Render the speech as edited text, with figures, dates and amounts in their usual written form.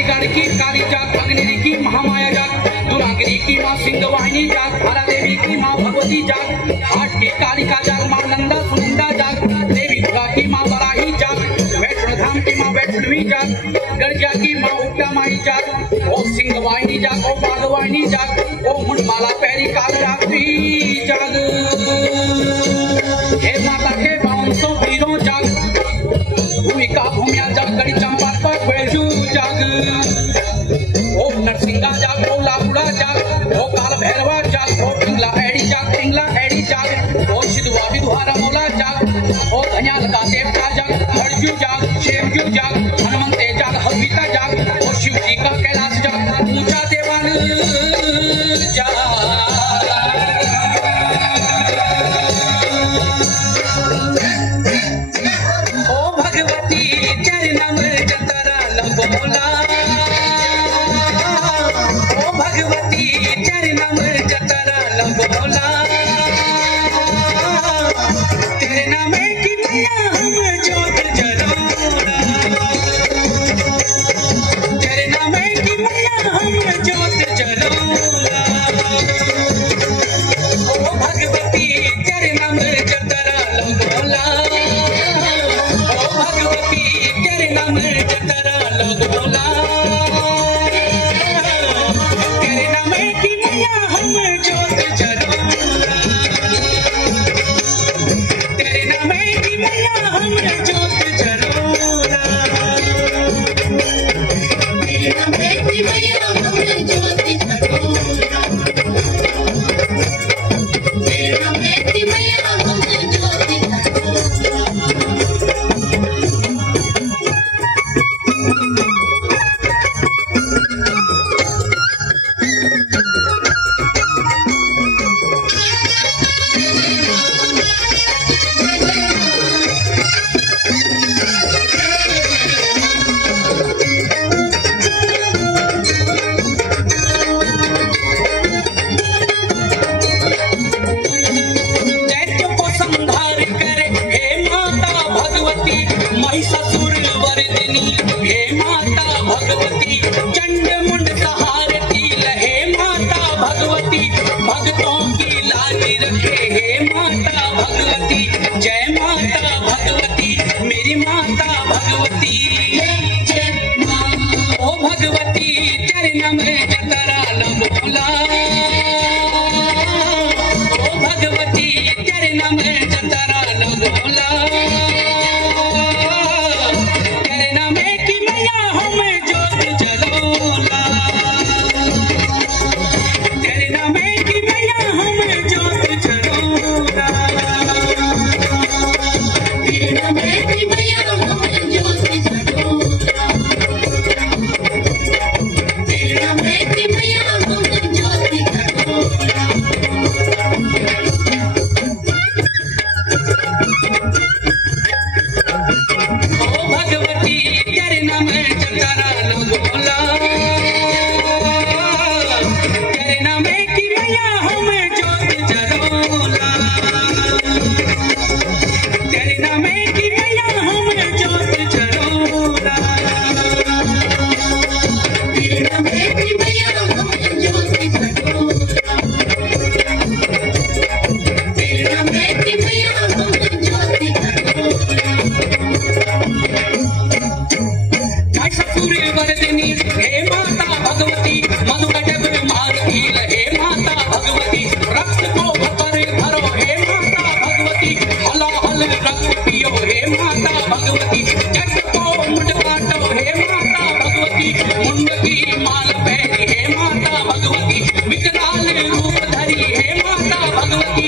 कालीगढ़ की काली जाग, अग्निरी की महामाया जाग, दुर्गागिरी की माँ सिंहवाहिनी जाग, हरा देवी की माँ भगवती जाग, आठ की कालिका जाग, माँ नंदा सुनंदा जाग, देवी दुर्गा की माँ बराही जाग, वैष्णो धाम की माँ वैष्णवी जाग, गर्जिया की माँ उक्टा माई जाग, ओ सिंहवाहिनी जाग, ओ बागवाहिनी जाग, ओ मुंडमाला पैरी कालरात्रि जाग। हे माता के 5200 वीरों जाग, भूमिका भूमिया जाग, गढ़ी चंपा पर बैजू जाग, ओ नरसिंगा जाग, ओ लापुड़ा जाग, ओ काल भैरवा जाग, ओ पिंगला एड़ी जाग, ओ सिद्धवा विधुहारा मौला जाग, ओ धन्याल का देवता जाग, हरजू जाग, शेमजू जाग, हनुमंते जाग, हविता जाग, ओ शिव जी का कैलाश जाग, ऊंचा देवाल जाग। ओ भगवती चरणम जतरा लंबोला, ओ भगवती चरणम जतरा लंबोला, तेरे नाम की मैया हम जोत जरोड़ा, तेरे नाम की मैया हम जोत जरोड़ा, ओ भगवती चरणम जतरा लंबोला, ओ भगवती चरणम जतरा लंबोला, तेरे नाम की मैया हम जोत जरोड़ा, तेरे नाम की मैया हम जोत जरोड़ा, तेरे नाम की मैया हम जोत जरोड़ा, तेरे नाम की मैया हम जोत जरोड़ा। दैत्यों को संहार करे हे माता भगवती, महिषासुर वर्धिनी हे माता भगवती, चंड मुंड सहारती हे माता भगवती, भक्तों की लाज रखे हे माता भगवती, जय माता भगवती मेरी माता भगवती, ओ भगवती चरणम जतरा लंबोला, ओ भगवती चरणम जतरा लंबोला, तेरे नाम की मैया हम जोत जलोला, तेरे नाम की मैया हम जोत जलोला, तेरे नाम की मैया हम जोत जलोला, तेरे नाम की मैया हम जोत जलोला। ओ भगवती चरणम जतरा लंबोला, तेरे नाम की मैया हम जोत जलोला, तेरे नाम की मैया हम जोत जलोला, तेरे नाम की मैया हम जोत जलोला, तेरे नाम की मैया हम जोत जलोला। महिषासुर वर्धिनी हे माता भगवती, मधुकटक मारती हे माता भगवती, रक्त को भर भरो हे माता भगवती, हलाहल रक्त पियो हे माता भगवती, जट को मुंड काटो हे माता भगवती, मुंड की माल पहनी हे माता भगवती, विकराल रूप धरी हे माता भगवती,